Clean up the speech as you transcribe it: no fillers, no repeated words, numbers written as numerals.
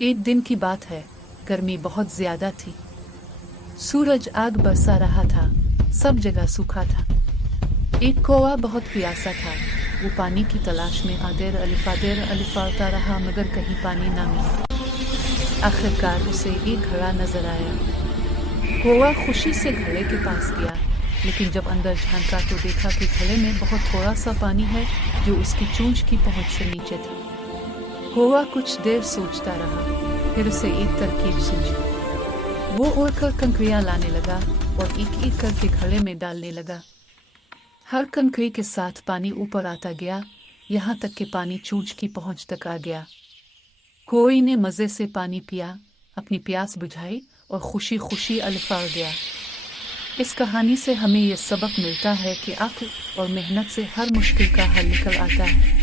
एक दिन की बात है। गर्मी बहुत ज्यादा थी। सूरज आग बरसा रहा था। सब जगह सूखा था। एक कौवा बहुत प्यासा था। वो पानी की तलाश में आदेर अलिफाता रहा, मगर कहीं पानी ना मिला। आखिरकार उसे एक घड़ा नजर आया। कौवा खुशी से घड़े के पास गया, लेकिन जब अंदर झांका तो देखा कि घड़े में बहुत थोड़ा सा पानी है, जो उसकी चोंच की पहुंच से नीचे था। कौवा कुछ देर सोचता रहा, फिर उसे एक तरकीब सूझी। वो उड़कर कंकरियां लाने लगा और एक एक करके घड़े में डालने लगा। हर कंकरी के साथ पानी ऊपर आता गया, यहाँ तक कि पानी चोंच की पहुंच तक आ गया। कोई ने मजे से पानी पिया, अपनी प्यास बुझाई और खुशी खुशी अलिफा गया। इस कहानी से हमें यह सबक मिलता है कि अक्ल और मेहनत से हर मुश्किल का हल निकल आता है।